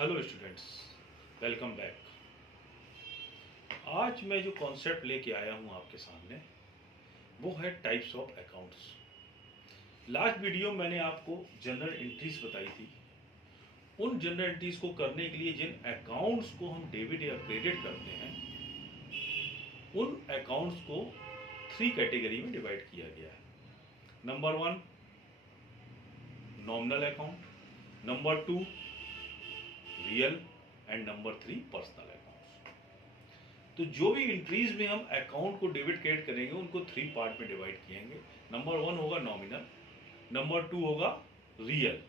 Hello students, welcome back. आज मैं जो कॉन्सेप्ट लेके आया हूँ आपके सामने वो है types of accounts. Last video मैंने आपको जनरल एंट्रीज बताई थी। उन जनरल एंट्रीज को करने के लिए जिन अकाउंट्स को हम डेबिट या क्रेडिट करते हैं उन अकाउंट्स को 3 कैटेगरी में डिवाइड किया गया है। Number 1 nominal account, number 2 real and number 3 personal accounts. तो जो भी एंट्रीज में हम अकाउंट को डेबिट क्रेडिट करेंगे उनको 3 पार्ट में डिवाइड किएंगे। नंबर 1 होगा नॉमिनल, नंबर 2 होगा real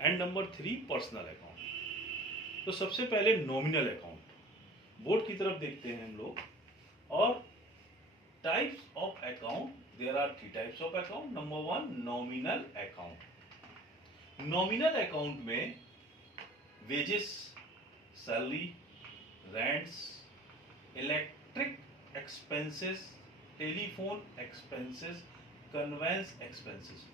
and number 3 personal account. तो सबसे पहले नॉमिनल अकाउंट, बोर्ड की तरफ देखते हैं हम लोग। और types of account, there are 3 types of account. Number 1 nominal account. Nominal account में wages, salary, rents, electric expenses, telephone expenses, conveyance expenses,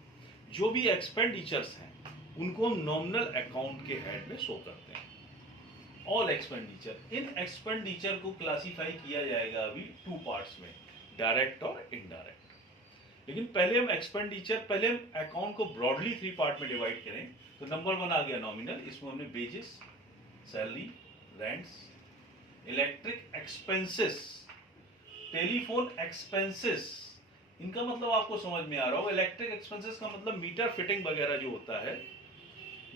जो भी एक्सपेंडिचर्स हैं उनको हम नॉमिनल अकाउंट के हेड में शो करते हैं। ऑल एक्सपेंडिचर, इन एक्सपेंडिचर को क्लासिफाई किया जाएगा अभी 2 पार्ट्स में, डायरेक्ट और इनडायरेक्ट। लेकिन पहले हम अकाउंट को ब्रॉडली 3 पार्ट में डिवाइड करें। तो नंबर 1 आ गया नॉमिनल, इसमें हमने wages, salary, rents, electric expenses, telephone expenses. इनका मतलब आपको समझ में आ रहा होगा। इलेक्ट्रिक एक्सपेंसेस का मतलब मीटर फिटिंग वगैरह जो होता है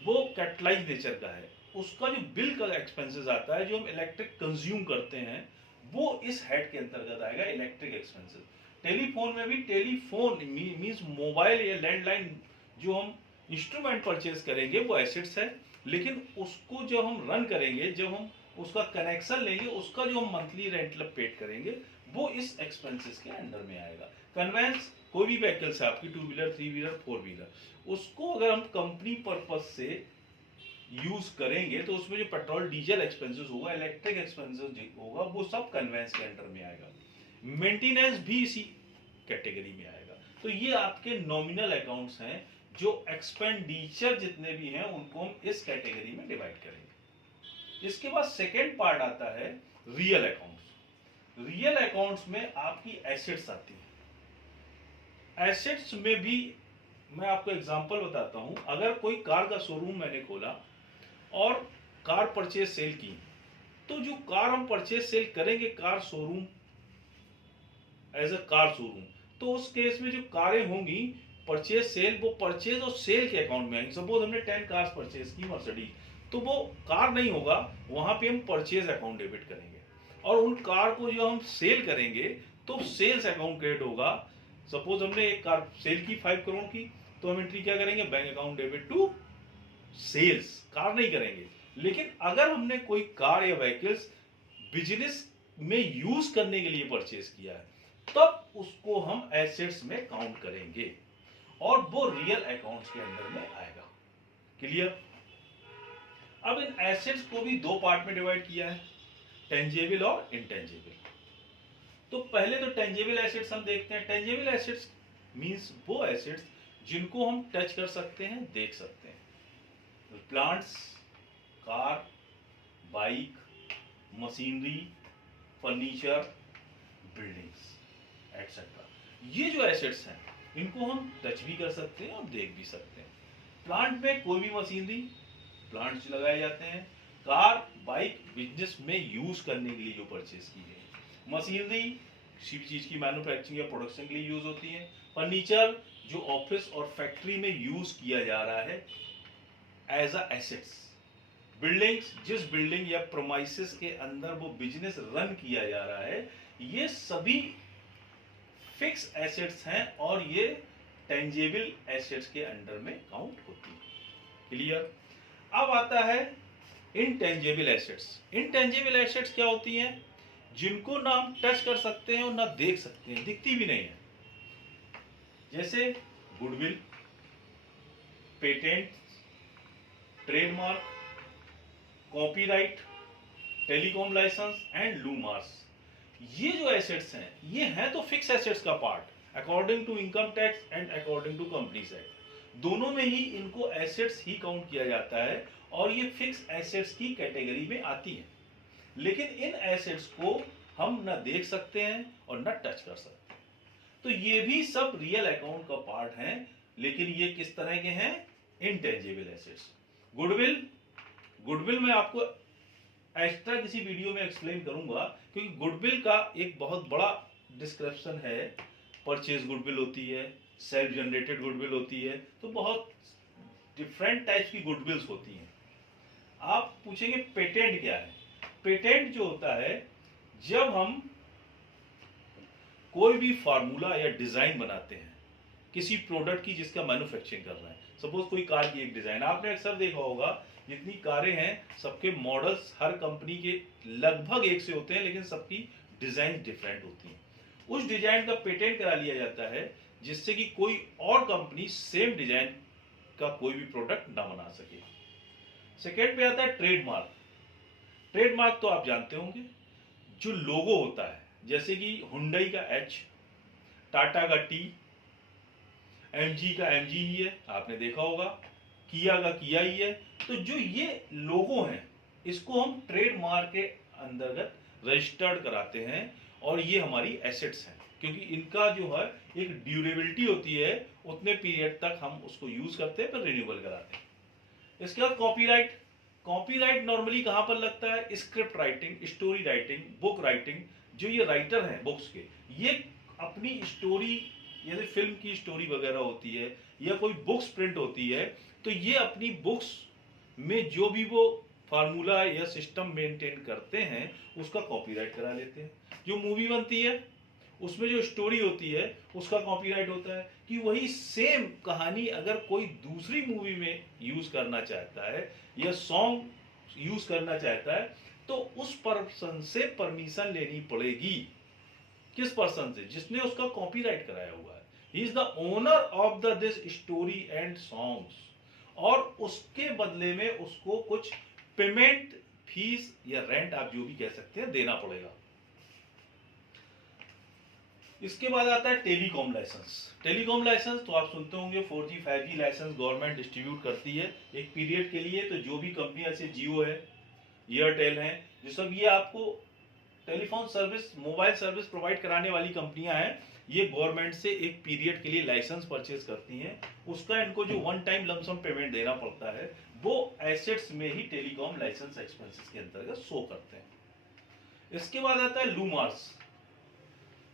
वो कैपिटलाइज नेचर का है। उसका जो बिल का एक्सपेंसेस आता है, जो हम इलेक्ट्रिक कंज्यूम करते हैं, वो इस हेड के अंतर्गत आएगा, इलेक्ट्रिक एक्सपेंसेस। टेलीफोन में भी, टेलीफोन मींस मोबाइल या लैंडलाइन जो हम इंस्ट्रूमेंट परचेज करेंगे वो एसेट्स है, लेकिन उसको जो हम रन करेंगे, जब हम उसका कनेक्शन लेंगे, उसका जो हम मंथली रेंट पेड करेंगे वो इस एक्सपेंसेस के अंडर में आएगा। कन्वेंस, कोई भी व्हीकल्स है आपकी, 2 व्हीलर, 3 व्हीलर, 4 व्हीलर, उसको अगर हम कंपनी पर्पज से यूज करेंगे तो उसमें जो पेट्रोल डीजल एक्सपेंसेस होगा, इलेक्ट्रिक एक्सपेंसेस होगा, वो सब कन्वेंस के अंडर में आएगा। मेंटेनेंस भी इसी कैटेगरी में आएगा। तो ये आपके नॉमिनल अकाउंट्स हैं, जो एक्सपेंडिचर जितने भी हैं उनको हम इस कैटेगरी में डिवाइड करेंगे। इसके बाद सेकेंड पार्ट आता है रियल अकाउंट्स। रियल अकाउंट्स में आपकी एसेट्स आती है। एसेट्स में भी मैं आपको एग्जांपल बताता हूं। अगर कोई कार का शोरूम मैंने खोला और कार परचेज सेल की, तो जो कार हम परचेज सेल करेंगे car showroom, as a car showroom, तो उस केस में जो कारें होंगी परचेज सेल, वो परचेज और सेल के अकाउंट में आएंगे। सपोज हमने 10 कार्स परचेज की मर्सिडीज, तो वो कार नहीं होगा, वहां पे हम परचेज अकाउंट डेबिट करेंगे। और उन कार को जो हम सेल करेंगे तो सेल्स अकाउंट क्रिएट होगा। सपोज हमने एक कार सेल की 5 करोड़ की, तो हम एंट्री क्या करेंगे, bank account debit to sales, car नहीं करेंगे। लेकिन अगर हमने कोई कार या व्हीकल्स बिजनेस में यूज करने के लिए परचेज किया है, तब उसको हम एसेट्स में काउंट करेंगे और वो रियल अकाउंट्स के अंदर में आएगा। क्लियर? अब इन एसेट्स को भी 2 पार्ट में डिवाइड किया है, टेंजेबल और इनटेंजेबल। तो पहले तो टेंजेबल एसेट्स हम देखते हैं। टेंजेबल एसेट्स मींस वो एसेट्स जिनको हम टच कर सकते हैं, देख सकते हैं। Plants, car, bike, machinery, furniture, buildings etcetera. ये जो एसेट्स हैं इनको हम टच भी कर सकते हैं और देख भी सकते हैं। प्लांट में कोई भी मशीनरी, प्लांट्स लगाए जाते हैं। कार, बाइक बिजनेस में यूज करने के लिए जो परचेज की गई। मशीनरी किसी भी चीज की मैन्युफैक्चरिंग या प्रोडक्शन के लिए यूज होती है। फर्नीचर जो ऑफिस और फैक्ट्री में यूज किया जा रहा है एज अ एसेट्स। बिल्डिंग्स, जिस बिल्डिंग या प्रोमाइसेस के अंदर वो बिजनेस रन किया जा रहा है, ये सभी फिक्स एसेट्स हैं और ये टेंजेबल एसेट्स के अंडर में काउंट होती है। क्लियर? अब आता है इनटेंजेबल एसेट्स। इनटेंजेबल एसेट्स क्या होती हैं? जिनको ना हम टच कर सकते हैं और ना देख सकते हैं, दिखती भी नहीं है। जैसे goodwill, patent, trademark, copyright, telecom licence and लूमार्स। ये जो एसेट्स हैं ये हैं तो फिक्स एसेट्स का part according to income tax and according to companies act. दोनों में ही इनको एसेट्स ही काउंट किया जाता है और ये फिक्स एसेट्स की कैटेगरी में आती है। लेकिन इन एसेट्स को हम न देख सकते हैं और न टच कर सकते। तो ये भी सब रियल अकाउंट का पार्ट हैं, लेकिन ये किस तरह के हैं? Intangible assets. गुडविल, गुडविल मैं आपको एक्स्ट्रा किसी वीडियो में एक्सप्लेन करूंगा, क्योंकि गुडविल का एक बहुत बड़ा डिस्क्रिप्शन है। परचेज गुडविल होती है, सेल्फ जनरेटेड गुडविल होती है, तो बहुत डिफरेंट टाइप्स की गुडविल्स होती हैं। आप पूछेंगे पेटेंट क्या है? पेटेंट जो होता है, जब हम कोई भी फार्मूला या डिजाइन बनाते हैं किसी प्रोडक्ट की जिसका मैन्युफैक्चरिंग कर रहे हैं। सपोज कोई कार की एक डिजाइन, आपने अक्सर देखा होगा जितनी कारें हैं सबके मॉडल्स हर कंपनी के लगभग एक से होते हैं, लेकिन सबकी डिजाइन डिफरेंट होती हैं। उस डिजाइन का पेटेंट करा लिया जाता है, जिससे कि कोई और कंपनी सेम डिजाइन का कोई भी प्रोडक्ट ना बना सके। सेकेंड पे आता है ट्रेडमार्क। ट्रेडमार्क तो आप जानते होंगे, जो लोगो होता है, जैसे कि हुंडई का एच, टाटा का टी, एमजी का एमजी ही है, आपने देखा होगा, किया का किया ही है। तो जो ये लोगो हैं, इसको हम ट्रेडमार्क के अंतर्गत रजिस्टर्ड कराते हैं, और ये हमारी एसेट्स हैं, क्योंकि इनका जो है एक ड्यूरेबिलिटी होती है, उतने पीरियड तक हम उसको यूज करते हैं, पर रिन्यूअल कराते हैं। इसके बाद कॉपीराइट। कॉपीराइट नॉर्मली कहां पर लगता है? Script writing, story writing, book writing. जो ये राइटर हैं बुक्स के, ये अपनी स्टोरी, जैसे फिल्म की स्टोरी वगैरह होती है या कोई बुक्स प्रिंट होती है, तो ये अपनी बुक्स में जो भी वो फार्मूला या सिस्टम मेंटेन करते हैं उसका कॉपीराइट करा लेते हैं। जो मूवी बनती है उसमें जो स्टोरी होती है उसका कॉपीराइट होता है, कि वही सेम कहानी अगर कोई दूसरी मूवी में यूज करना चाहता है या सॉन्ग यूज करना चाहता है, तो उस पर्सन से परमिशन लेनी पड़ेगी। किस पर्सन से? जिसने उसका कॉपीराइट कराया हुआ है। He is the owner of the this story and songs, और उसके बदले में उसको कुछ पेमेंट, फीस या रेंट, आप जो भी कह सकते हैं, देना पड़ेगा। इसके बाद आता है टेलीकॉम लाइसेंस। टेलीकॉम लाइसेंस तो आप सुनते होंगे, 4G 5G licence government distribute करती है एक पीरियड के लिए। तो जो भी कंपनियां, जैसे जियो है, एयरटेल है, जो सब ये आपको telephone service, mobile service provide कराने वाली कंपनियां हैं, ये गवर्नमेंट से एक पीरियड के लिए लाइसेंस परचेज करती हैं। उसका इनको जो वन टाइम लमसम पेमेंट देना पड़ता है, वो एसेट्स में ही टेलीकॉम लाइसेंस एक्सपेंसेस के अंतर्गत शो करते हैं। इसके बाद आता है लूमार्स।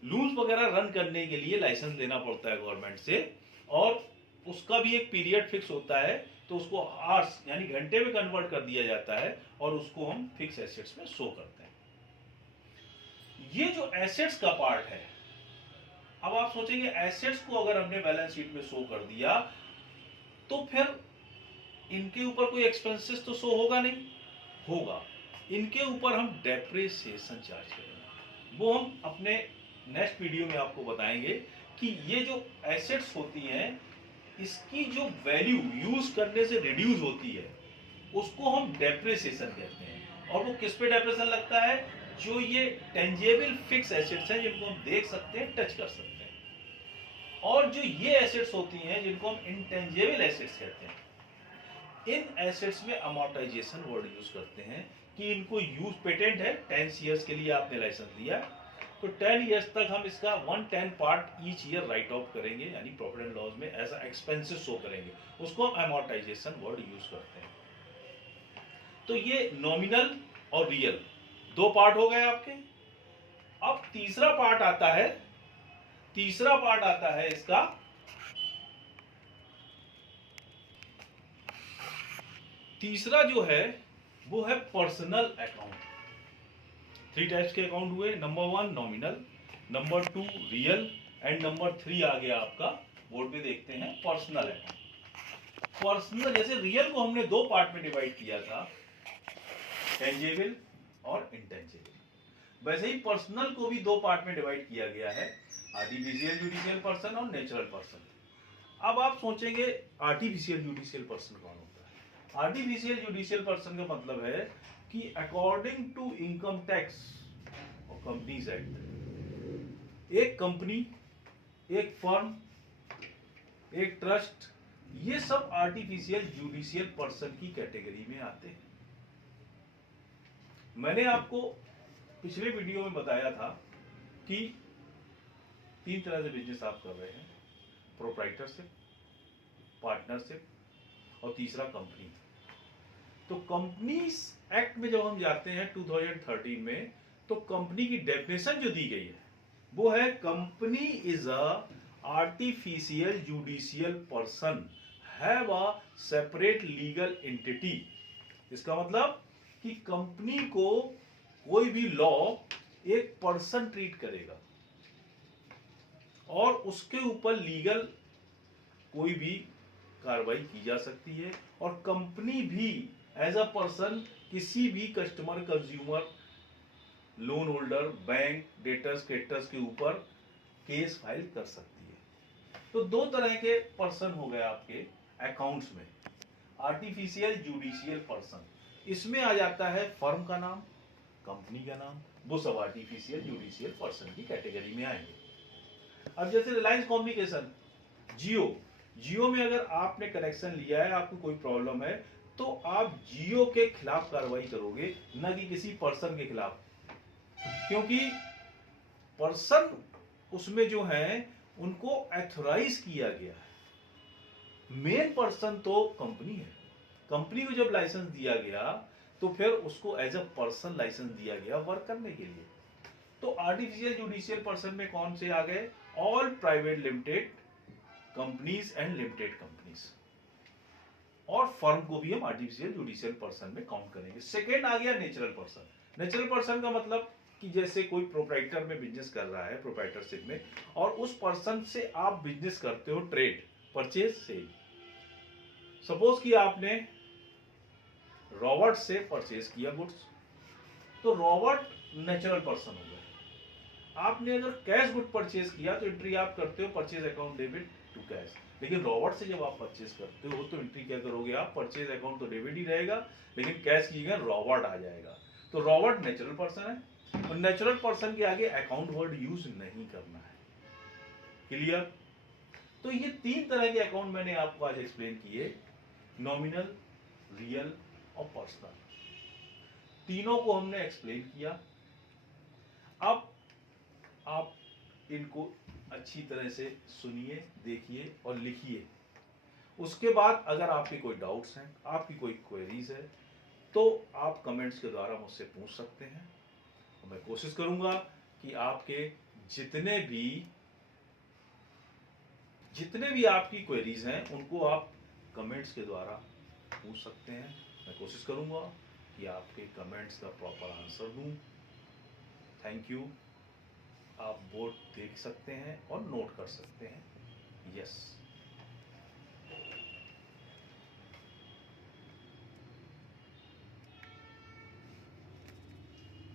लूम्स वगैरह रन करने के लिए लाइसेंस लेना पड़ता है गवर्नमेंट से, और उसका भी एक पीरियड फिक्स होता है, तो उसको आवर्स यानी घंटे में कन्वर्ट कर दिया जाता है, और उसको हम फिक्स एसेट्स में शो करते हैं। ये जो एसेट्स का पार्ट है, अब आप सोचेंगे एसेट्स को अगर हमने बैलेंस शीट में शो कर दिया, तो फिर इनके ऊपर कोई एक्सपेंसेस तो शो होगा नहीं? होगा। इनके ऊपर हम डेप्रिसिएशन चार्ज करेंगे। वो हम अपने नेक्स्ट वीडियो में आपको बताएंगे कि ये जो एसेट्स होती हैं, इसकी जो वैल्यू यूज करने से रिड्यूस होती है, उसको हम डेप्रिसिएशन कहते हैं। और वो किस पे डेप्रिसिएशन लगता है? जो ये टेंजेबल फिक्स एसेट्स हैं, जिनको हम देख सकते हैं, टच कर सकते हैं, और जो ये एसेट्स होती हैं जिनको हम इंटेंजेबल एसेट्स कहते हैं, इन एसेट्स में अमोर्टाइजेशन वर्ड यूज करते हैं, कि इनको यूज, पेटेंट है 10 ईयर्स के लिए आपने लाइसेंस दिया, तो 10 ईयर्स तक हम इसका 1/10 part each year right of करेंगे, यानी प्रॉफिट एंड लॉस में ऐसा एक्सपेंसेस शो करेंगे, उसको हम अमोर्टाइजेशन वर्ड यूज करते हैं। तो ये नॉमिनल और रियल दो पार्ट हो गए आपके। अब तीसरा पार्ट आता है, इसका तीसरा जो है वो है पर्सनल अकाउंट। 3 टाइप्स के अकाउंट हुए, number 1 nominal, number 2 real, and number 3 आ गया आपका, बोर्ड पे देखते हैं, पर्सनल अकाउंट। पर्सनल, जैसे रियल को हमने दो पार्ट में डिवाइड किया था, टेंजेबल और इंटेंजेबल, वैसे ही पर्सनल को भी दो पार्ट में डिवाइड किया गया है, आर्टिफिशियल जुडिशियल पर्सन और नेचुरल पर्सन। अब आप सोचेंगे आर्टिफिशियल जुडिशियल पर्सन कौन होता है? आर्टिफिशियल जुडिशियल पर्सन का मतलब है कि अकॉर्डिंग टू इनकम टैक्स और कंपनीज एक्ट, एक कंपनी, एक फर्म, एक ट्रस्ट ये सब आर्टिफिशियल जुडिशियल पर्सन की कैटेगरी में आते हैं। मैंने आपको पिछले वीडियो में बताया था कि 3 तरह से बिजनेस आप कर रहे हैं, प्रोप्राइटरशिप, पार्टनरशिप और तीसरा कंपनी। तो कंपनीज एक्ट में जब हम जाते हैं 2013 में, तो कंपनी की डेफिनेशन जो दी गई है वो है company is a artificial judicial person have a separate legal entity. इसका मतलब कि कंपनी को कोई भी लॉ एक पर्सन ट्रीट करेगा और उसके ऊपर लीगल कोई भी कार्रवाई की जा सकती है, और कंपनी भी एज अ पर्सन किसी भी customer, consumer, loan holder, bank, debtors, creditors के ऊपर केस फाइल कर सकती है। तो 2 तरह के पर्सन हो गए आपके अकाउंट्स में। आर्टिफिशियल जुडिशियल पर्सन, इसमें आ जाता है फर्म का नाम, कंपनी का नाम, वो सब आर्टिफिशियल जुडिशियल पर्सन की कैटेगरी में आएंगे। अब जैसे रिलायंस कम्युनिकेशन, जियो में अगर आपने कनेक्शन लिया है, आपको कोई प्रॉब्लम है, तो आप जियो के खिलाफ कार्रवाई करोगे, न कि किसी पर्सन के खिलाफ, क्योंकि पर्सन उसमें जो है उनको एथोराइज किया गया है। मेन पर्सन तो कंपनी है। कंपनी को जब लाइसेंस दिया गया तो फिर उसको एज अ पर्सन लाइसेंस दिया गया वर्क करने के लिए। तो आर्टिफिशियल जुडिशियल पर्सन में कौन से आ गए? All private limited companies and limited companies, और फर्म को भी हम आर्टिफिशियल जुडिशियल पर्सन में काउंट करेंगे। सेकेंड आ गया नेचुरल पर्सन। नेचुरल पर्सन का मतलब कि जैसे कोई प्रोप्राइटर में बिजनेस कर रहा है, प्रोप्राइटरशिप में, और उस पर्सन से आप बिजनेस करते हो, ट्रेड, परचेज, सेल। सपोज कि आपने रॉबर्ट से परचेज किया गुड्स, तो रॉबर्ट नेचुरल पर्सन हो गए। आपने अगर कैश गुड परचेज किया तो एंट्री आप करते हो purchase account debit to cash, लेकिन रॉबर्ट से जब आप परचेज करते हो तो एंट्री क्या करोगे आप? परचेज अकाउंट तो डेबिट ही रहेगा, लेकिन कैश की जगह रॉबर्ट आ जाएगा। तो रॉबर्ट नेचुरल पर्सन है, और नेचुरल पर्सन के आगे अकाउंट वर्ड यूज नहीं करना है। क्लियर? तो ये 3 तरह के अकाउंट मैंने आपको आज एक्सप्लेन किए, नॉमिनल, रियल और पर्सनल। तीनों को हमने एक्सप्लेन किया। अब आप इनको अच्छी तरह से सुनिए, देखिए और लिखिए। उसके बाद अगर आपके कोई डाउट्स हैं, आपकी कोई क्वेरीज है, तो आप कमेंट्स के द्वारा मुझसे पूछ सकते हैं। मैं कोशिश करूंगा कि आपके जितने भी आपकी क्वेरीज हैं उनको आप कमेंट्स के द्वारा पूछ सकते हैं। मैं कोशिश करूंगा कि आपके कमेंट्स का प्रॉपर आंसर दूं। Thank you. आप बोर्ड देख सकते हैं और नोट कर सकते हैं। यस।